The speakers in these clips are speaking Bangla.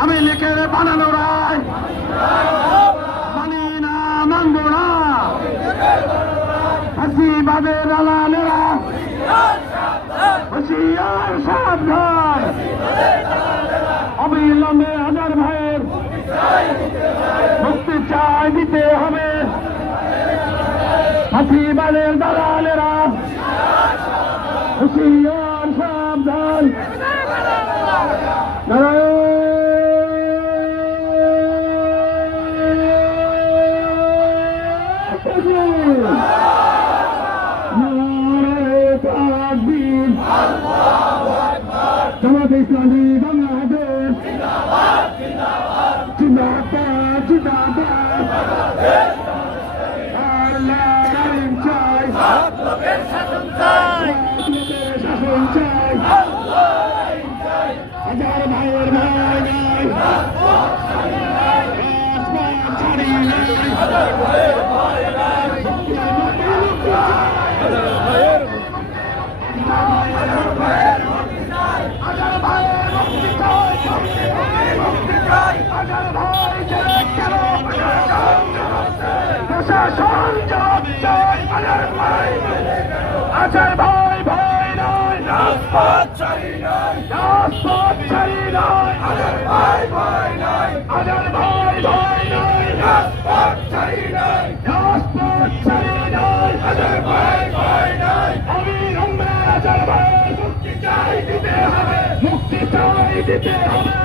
আমি লিখে বানানো রায় মানি না, মানব না। ফাঁসিবাদের দালালেরা হুঁশিয়ার সাবধান। অবিলম্বে হাজার ভাইয়ের মুক্তি চাই দিতে হবে। ফাঁসিবাদের দালালেরা হুঁশিয়ার সাবধান। জামাতে ইসলামী বাংলাদেশ জিন্দাবাদ, জিন্দাবাদ। আল্লাহর চাই, শাসন চাই। হাজার ভাইয়ের ভাই নাই, ছাড়ি নাই। প্রশাসন জবাব চাই। আজার ভাই ভাই নয়, রাজপথ ছাড়ি নাই, রাজপথ ছাড়ি নাই। আজার ভাই ভাই নয়, আজার ভাই ভাই নয়, রাজপথ ছাড়ি নাই, রাজপথ ছাড়ি নাই। আজার ভাই ভাই নয়, অবিলম্বে আজার ভাই মুক্তি চাই দিতে হবে, মুক্তি চাই দিতে হবে।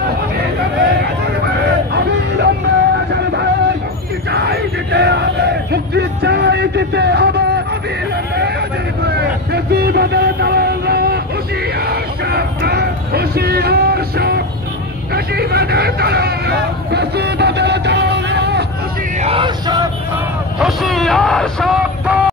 অবিলম্বে আজার ভাই মুক্তি চাই দিতে হবে, মুক্তি চাই দিতে হবে। অবিলম্বে আজার ভাই ফাঁসিবাদের দালালরা হুঁশিয়ার সাবধান, হুঁশিয়ার সাবধান। ফাঁসিবাদের দালালরা, ফাঁসিবাদের দালালরা হুঁশিয়ার সাবধান, হুঁশিয়ার সাবধান।